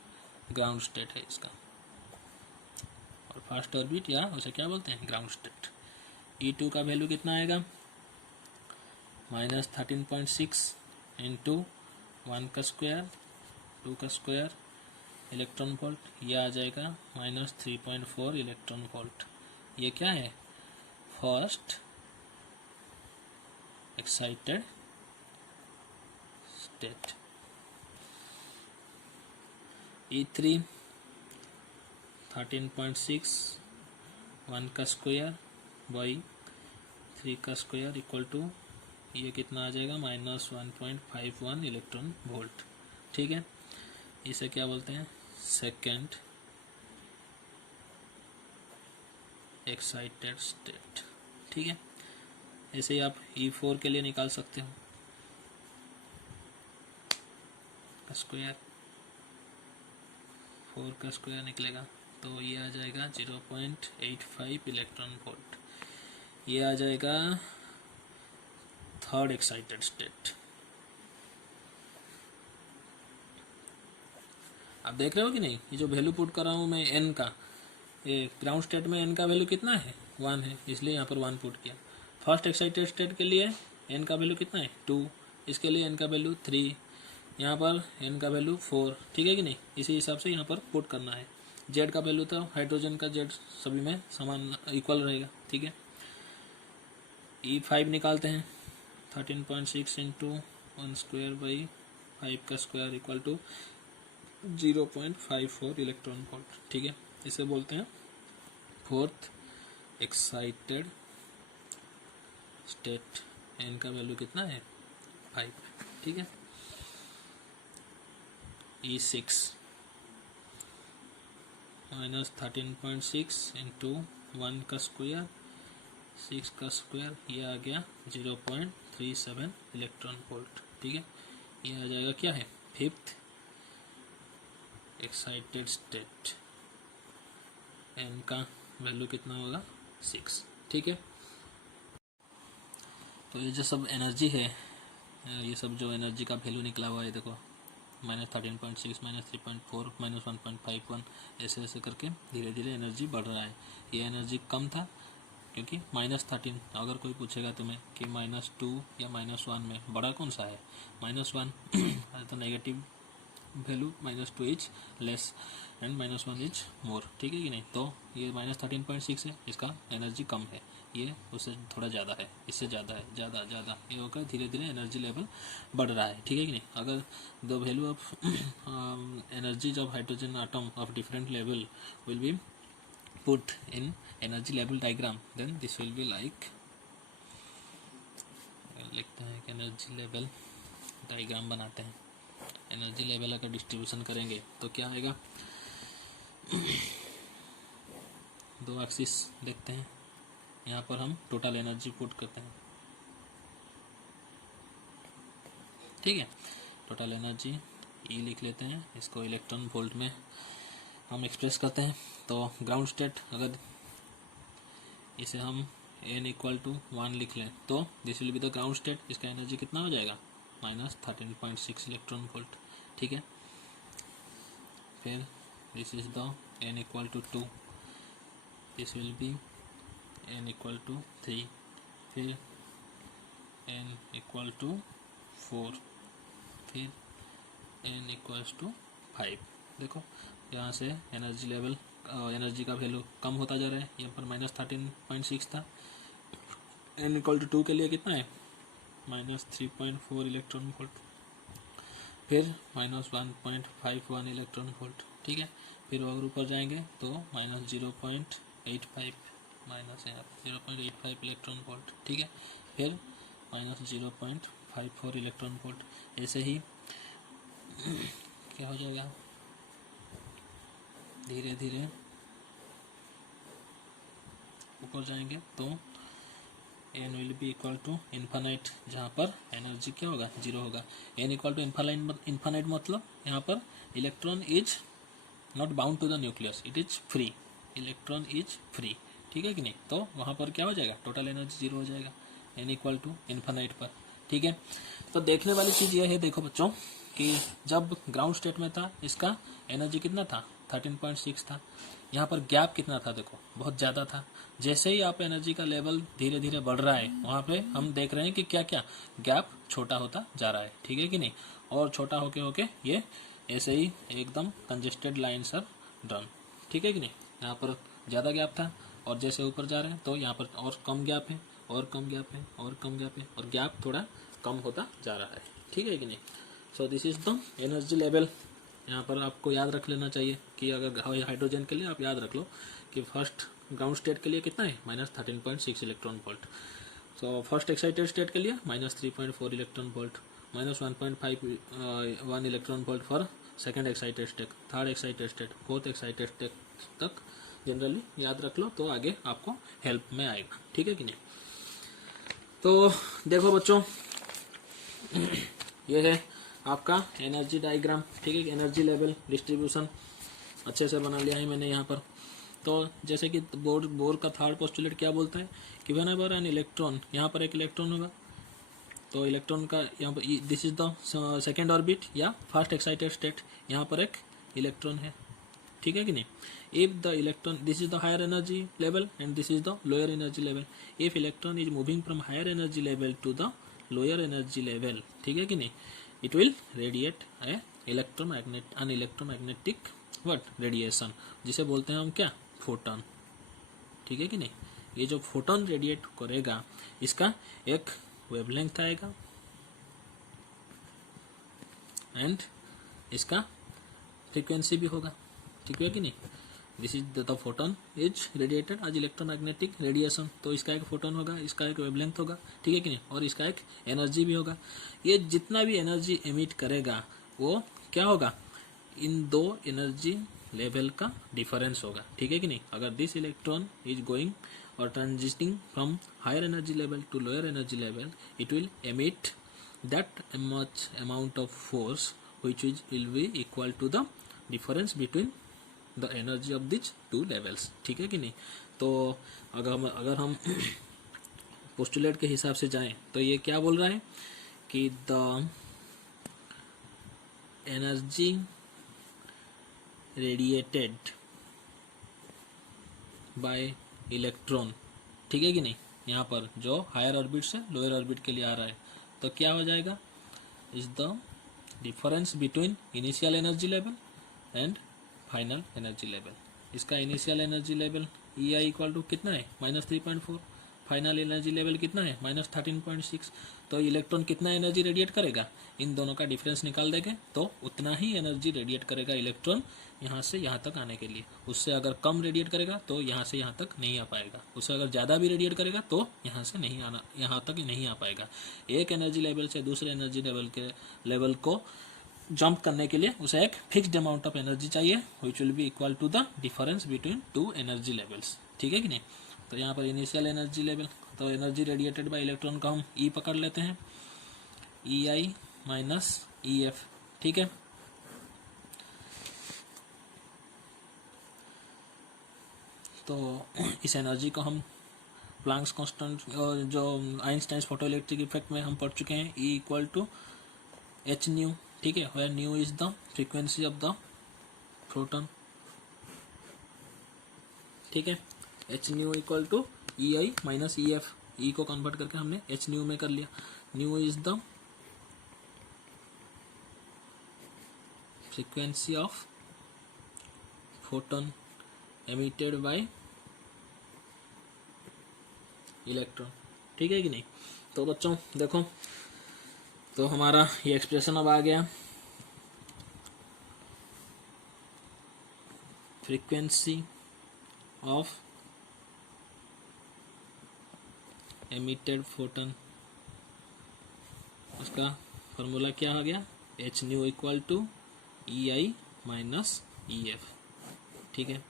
ग्राउंड स्टेट है इसका। और फर्स्ट ऑर्बिट या उसे क्या बोलते हैं, ग्राउंड स्टेट। E2 का वैल्यू कितना आएगा -13.6 इंटू 1 का स्क्वायर 2 का स्क्वायर इलेक्ट्रॉन वोल्ट। ये आ जाएगा -3.4 इलेक्ट्रॉन वोल्ट। ये क्या है, फर्स्ट एक्साइटेड स्टेट। E3 13.6 1 का स्क्वायर बाई 3 का स्क्वायर इक्वल टू, ये कितना आ जाएगा -1.51 इलेक्ट्रॉन वोल्ट। ठीक है, इसे क्या बोलते हैं, सेकेंड एक्साइटेड स्टेट। ठीक है, ऐसे ही आप E4 के लिए निकाल सकते हो। स्क्वायर 4 का स्क्वायर निकलेगा तो ये आ जाएगा 0.85 इलेक्ट्रॉन वोल्ट। ये आ जाएगा थर्ड एक्साइटेड स्टेट। आप देख रहे हो कि नहीं, ये जो वैल्यू पुट कर रहा हूँ मैं एन का, ये ग्राउंड स्टेट में एन का वैल्यू कितना है 1 है, इसलिए यहाँ पर 1 पुट किया। फर्स्ट एक्साइटेड स्टेट के लिए एन का वैल्यू कितना है 2, इसके लिए एन का वैल्यू 3, यहाँ पर एन का वैल्यू 4। ठीक है कि नहीं, इसी हिसाब से यहाँ पर पुट करना है। जेड का वैल्यू तो हाइड्रोजन का जेड सभी में समान इक्वल रहेगा। ठीक है, E5 निकालते हैं 13.6 इंटू 1 स्क्वायर बाई 5 का square equal to 0.54 electron volt. ठीक है, इसे बोलते हैं फोर्थ एक्साइटेड स्टेट। एन का वैल्यू कितना है 5। ठीक है, E6 -13.6 इंटू 1 का स्क्वायर 6 का स्क्वायर, ये आ गया 0.37 इलेक्ट्रॉन वोल्ट। ठीक है, ये आ जाएगा क्या है, फिफ्थ एक्साइटेड स्टेट। एन का वैल्यू कितना होगा 6। ठीक है, तो ये जो सब एनर्जी है, ये सब जो एनर्जी का वैल्यू निकला हुआ है देखो, -13.6 -3.4 -1.51 ऐसे ऐसे करके धीरे धीरे एनर्जी बढ़ रहा है। ये एनर्जी कम था क्योंकि -13। अगर कोई पूछेगा तुम्हें कि -2 या -1 में बड़ा कौन सा है, -1 तो negative value -2 is less and -1 is more. ठीक है कि नहीं, तो ये -13.6 है, इसका एनर्जी कम है, ये उससे थोड़ा ज़्यादा है, इससे ज़्यादा है, ज़्यादा ज़्यादा, ये होकर धीरे धीरे एनर्जी लेवल बढ़ रहा है। ठीक है कि नहीं, अगर the value of energies of hydrogen atom of different level will be put in energy level diagram, then this will be like, लिखते हैं कि एनर्जी लेवल डायग्राम बनाते हैं। एनर्जी लेवल का डिस्ट्रीब्यूशन करेंगे तो क्या आएगा, दो एक्सिस देखते हैं, यहाँ पर हम टोटल एनर्जी पुट करते हैं। ठीक है, टोटल एनर्जी E लिख लेते हैं, इसको इलेक्ट्रॉन वोल्ट में हम एक्सप्रेस करते हैं। तो ग्राउंड स्टेट अगर इसे हम n इक्वल टू 1 लिख लें तो this will be the ground state. इसका एनर्जी कितना हो जाएगा -13.6 इलेक्ट्रॉन वोल्ट। ठीक है, फिर this is the n equal to 2, this will be n equal to 3, फिर n इक्वल टू 4, फिर n इक्वल्स टू 5। देखो यहाँ से एनर्जी लेवल एनर्जी का वैल्यू कम होता जा रहा है। यहाँ पर -13.6 था, n इक्वल टू 2 के लिए कितना है -3.4 इलेक्ट्रॉन वोल्ट, फिर -1.51 इलेक्ट्रॉन वोल्ट। ठीक है, फिर और ऊपर जाएंगे तो -0.85 -0.85 इलेक्ट्रॉन वोल्ट। ठीक है, फिर -0.54 इलेक्ट्रॉन वोल्ट। ऐसे ही क्या हो जाएगा, धीरे धीरे ऊपर जाएंगे तो N will be equal to infinite, जहाँ पर एनर्जी क्या होगा, जीरो होगा। एन इक्वल टू इन्फानाइट मतलब यहाँ पर electron is not bound to the nucleus, it is free, electron is free, ठीक है कि नहीं। तो वहाँ पर क्या हो जाएगा, टोटल एनर्जी जीरो हो जाएगा एन इक्वल टू इन्फानाइट पर, ठीक है। तो देखने वाली चीज़ ये है, देखो बच्चों, कि जब ग्राउंड स्टेट में था इसका एनर्जी कितना था, 13.6 था। यहाँ पर गैप कितना था, देखो बहुत ज़्यादा था। जैसे ही आप एनर्जी का लेवल धीरे धीरे बढ़ रहा है, वहाँ पे हम देख रहे हैं कि क्या क्या गैप छोटा होता जा रहा है, ठीक है कि नहीं। और छोटा होके होके ये ऐसे ही एकदम कंजेस्टेड लाइन्स आर ड्रन, ठीक है कि नहीं। यहाँ पर ज़्यादा गैप था और जैसे ऊपर जा रहे हैं तो यहाँ पर और कम गैप है, और कम गैप है, और कम गैप है, और गैप थोड़ा कम होता जा रहा है, ठीक है कि नहीं। So this is the energy level. यहाँ पर आपको याद रख लेना चाहिए कि अगर हाइड्रोजन के लिए आप याद रख लो कि फर्स्ट ग्राउंड स्टेट के लिए कितना है, -13.6 electron volt. So first excited state के लिए -3.4 electron volt, -1.51 electron volt for second excited state, third excited state, fourth excited state तक जनरली याद रख लो, तो आगे आपको हेल्प में आएगा, ठीक है कि नहीं। तो देखो बच्चों, ये है आपका एनर्जी डायग्राम, ठीक है। एनर्जी लेवल डिस्ट्रीब्यूशन अच्छे से बना लिया है मैंने यहाँ पर। तो जैसे कि बोर का थर्ड पोस्टुलेट क्या बोलता है कि व्हेनेवर एन इलेक्ट्रॉन, यहाँ पर एक इलेक्ट्रॉन होगा, तो इलेक्ट्रॉन का यहाँ पर this is the second orbit या फर्स्ट एक्साइटेड स्टेट, यहाँ पर एक इलेक्ट्रॉन है, ठीक है कि नहीं। If the electron, this is the higher energy level and this is the lower energy level, if electron is moving from higher energy level to the lower energy level, ठीक है कि नहीं, it will radiate an electromagnetic what radiation, जिसे बोलते हैं हम क्या, photon, ठीक है कि नहीं। ये जो फोटोन रेडिएट करेगा इसका एक वेवलेंथ आएगा एंड इसका फ्रीक्वेंसी भी होगा, ठीक है कि नहीं। This is the photon is radiated as electromagnetic radiation, तो इसका एक फोटोन होगा, इसका एक वेवलेंथ होगा, ठीक है कि नहीं, और इसका एक एनर्जी भी होगा। ये जितना भी एनर्जी एमिट करेगा वो क्या होगा, इन दो एनर्जी लेवल का डिफरेंस होगा, ठीक है कि नहीं। अगर दिस इलेक्ट्रॉन इज गोइंग और transiting from higher energy level to lower energy level, it will emit that much amount of force which will be equal to the difference between the energy of these two levels, ठीक है कि नहीं। तो अगर हम postulate के हिसाब से जाएं तो ये क्या बोल रहा है कि the energy radiated by electron, ठीक है कि नहीं, यहाँ पर जो हायर ऑर्बिट से लोअर ऑर्बिट के लिए आ रहा है, तो क्या हो जाएगा, is the difference between initial energy level and final energy level. इसका initial energy level E i equal to कितना है, -3.4, फाइनल एनर्जी लेवल कितना है, -13.6। तो इलेक्ट्रॉन कितना एनर्जी रेडिएट करेगा, इन दोनों का डिफरेंस निकाल देंगे तो उतना ही एनर्जी रेडिएट करेगा इलेक्ट्रॉन यहाँ से यहाँ तक आने के लिए। उससे अगर कम रेडिएट करेगा तो यहाँ से यहाँ तक नहीं आ पाएगा, उससे अगर ज़्यादा भी रेडिएट करेगा तो यहाँ से नहीं आना, यहाँ तक नहीं आ पाएगा। एक एनर्जी लेवल से दूसरे एनर्जी लेवल को जंप करने के लिए उसे एक फिक्स्ड अमाउंट ऑफ एनर्जी चाहिए which will be equal to the difference between two energy levels, ठीक है कि नहीं। तो यहाँ पर इनिशियल एनर्जी लेवल, तो एनर्जी रेडिएटेड बाय इलेक्ट्रॉन का हम ई पकड़ लेते हैं, ई आई माइनस ई एफ, ठीक है। तो इस एनर्जी को हम प्लैंक्स कांस्टेंट जो आइंस्टाइन फोटोइलेक्ट्रिक इफेक्ट में हम पढ़ चुके हैं, E equal to h nu, ठीक है, where nu is the frequency of the proton, ठीक है। H nu equal to E I minus E f, E को कन्वर्ट करके हमने एच न्यू में कर लिया। Nu is the frequency of photon emitted by electron, ठीक है कि नहीं। तो बच्चों देखो, तो हमारा ये एक्सप्रेशन अब आ गया, फ्रीक्वेंसी ऑफ एमिटेड फोटोन, उसका फॉर्मूला क्या हो गया, h nu equal to E I minus E F, ठीक है।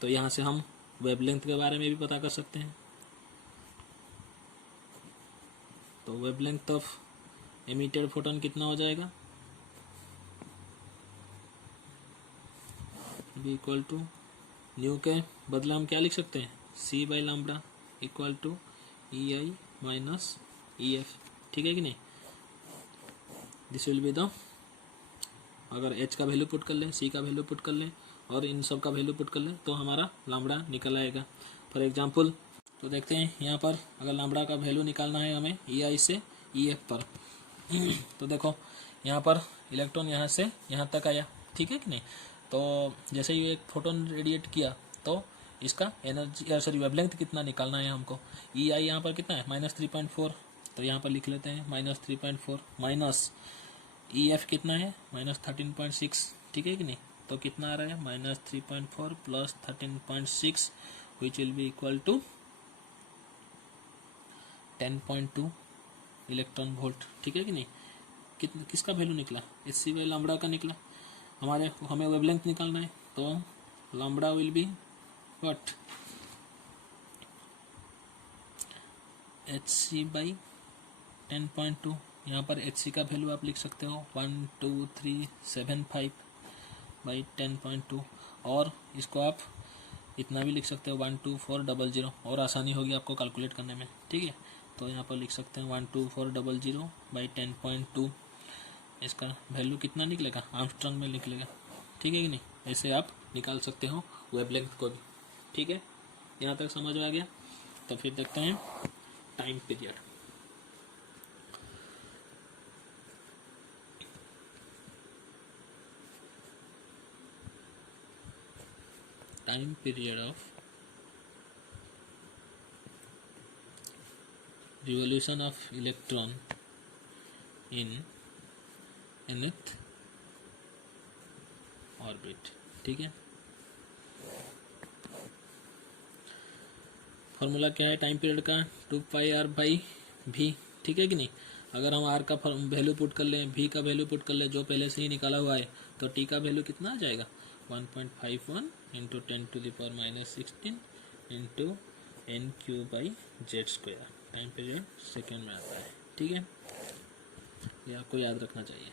तो यहाँ से हम वेवलेंथ के बारे में भी पता कर सकते हैं, तो वेवलेंथ ऑफ एमिटेड फोटोन कितना हो जाएगा, बी इक्वल टू न्यू के बदला हम क्या लिख सकते हैं, c by lambda equal to E I minus E F, ठीक है कि नहीं। दिस विल बी द, अगर एच का वैल्यू पुट कर लें, सी का वैल्यू पुट कर लें और इन सब का वैल्यू पुट कर लें तो हमारा लैम्बडा निकल आएगा। फॉर एग्जांपल तो देखते हैं यहाँ पर, अगर लैम्बडा का वैल्यू निकालना है हमें ई आई से ई एफ पर तो देखो यहाँ पर इलेक्ट्रॉन यहाँ से यहाँ तक आया, ठीक है कि नहीं। तो जैसे ही एक फोटोन रेडिएट किया तो इसका एनर्जी सॉरी वेवलेंथ कितना निकालना है हमको, ई आई यहाँ पर कितना है -3.4, तो यहाँ पर लिख लेते हैं -3.4 माइनस ई एफ कितना है -13.6, ठीक है कि नहीं। तो कितना आ रहा है -3.4 plus 13.6 which will be equal to 10.2 electron volt, ठीक है कि नहीं। किसका वैल्यू निकला, एच सी बाई लैम्बडा का निकला। हमें वेवलेंथ निकालना है तो lambda will be what, h c by 10.2। यहाँ पर एच सी का वैल्यू आप लिख सकते हो 12375 बाई 10.2, और इसको आप इतना भी लिख सकते हो 12400, और आसानी होगी आपको कैलकुलेट करने में, ठीक है। तो यहाँ पर लिख सकते हैं 12400 बाई 10.2, इसका वैल्यू कितना निकलेगा, आर्मस्ट्रॉन्ग में निकलेगा, ठीक है कि नहीं। ऐसे आप निकाल सकते हो वेवलेंथ को भी, ठीक है। यहाँ तक समझ में आ गया। तो फिर देखते हैं time period. Time period of revolution of electron in nth orbit, ठीक है। फॉर्मूला क्या है टाइम पीरियड का, 2πr/v, ठीक है कि नहीं। अगर हम r का वैल्यू पुट कर लें, v का वैल्यू पुट कर लें जो पहले से ही निकाला हुआ है, तो t का वैल्यू कितना आ जाएगा 1.51 into 10⁻16 into n³/z²। Time period second में आता है, ठीक है, ये आपको याद रखना चाहिए।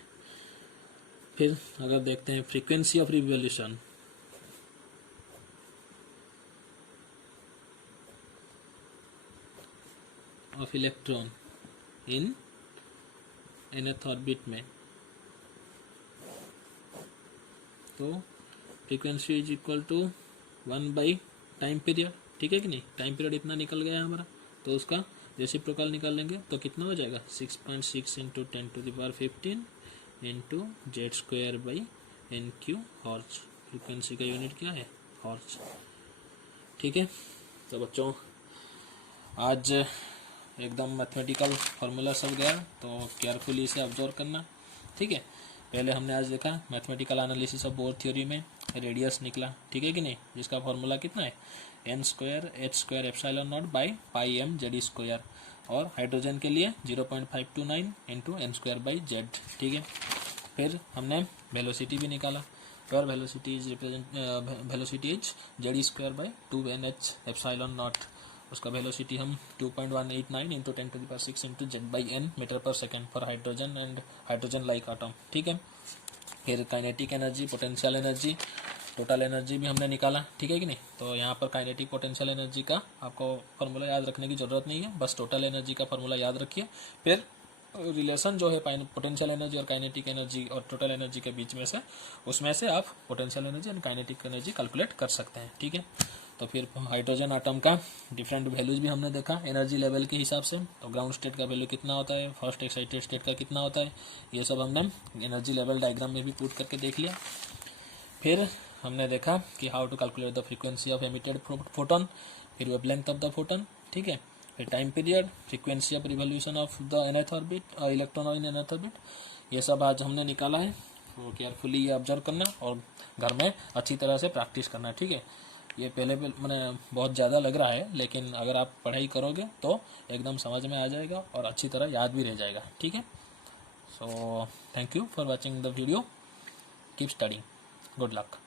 फिर अगर देखते हैं frequency of revolution, of electron in nth orbit में, तो frequency is equal to 1 by time period, ठीक है कि नहीं। टाइम पीरियड इतना निकल गया हमारा, तो उसका रेसिप्रोकल निकाल लेंगे तो कितना हो जाएगा 6.6 into 10⁻15 into z²/n³ Horde. Frequency का यूनिट क्या है, हॉर्ज, ठीक है। तो बच्चों आज एकदम मैथमेटिकल फार्मूला सब गया, तो केयरफुली इसे ऑब्जर्व करना, ठीक है। पहले हमने आज देखा mathematical analysis of bore theory में रेडियस निकला, ठीक है कि नहीं, जिसका फार्मूला कितना है n² h²ε0/πm/z², और हाइड्रोजन के लिए 0.529 इंटू n²/z, ठीक है। फिर हमने वेलोसिटी भी निकाला, वेयर वेलोसिटी इज z²/2nh⁴, उसका वेलोसिटी हम 2.189 इंटू 10⁻6 इंटू z/n मीटर पर second for hydrogen and hydrogen like atom, ठीक है। फिर kinetic energy, potential energy, total energy भी हमने निकाला, ठीक है कि नहीं। तो यहाँ पर काइनेटिक पोटेंशियल एनर्जी का आपको फार्मूला याद रखने की ज़रूरत नहीं है, बस टोटल एनर्जी का फार्मूला याद रखिए। फिर रिलेशन जो है पोटेंशियल एनर्जी और काइनेटिक एनर्जी और टोटल एनर्जी के बीच में से, उसमें से आप potential energy and kinetic energy calculate कर सकते हैं, ठीक है। तो फिर हाइड्रोजन आटम का डिफरेंट वैल्यूज भी हमने देखा एनर्जी लेवल के हिसाब से। तो ग्राउंड स्टेट का वैल्यू कितना होता है, फर्स्ट एक्साइटेड स्टेट का कितना होता है, ये सब हमने एनर्जी लेवल डायग्राम में भी पुट करके देख लिया। फिर हमने देखा कि how to calculate the frequency of emitted photon, फिर वेवलेंथ ऑफ द फोटोन, ठीक है। फिर time period, frequency of revolution of the nth orbit, electron in nth orbit, ये सब आज हमने निकाला है। तो केयरफुली ये ऑब्जर्व करना और घर में अच्छी तरह से प्रैक्टिस करना, ठीक है। ये पहले मैंने बहुत ज़्यादा लग रहा है, लेकिन अगर आप पढ़ाई करोगे तो एकदम समझ में आ जाएगा और अच्छी तरह याद भी रह जाएगा, ठीक है। So thank you for watching the video, keep studying, good luck.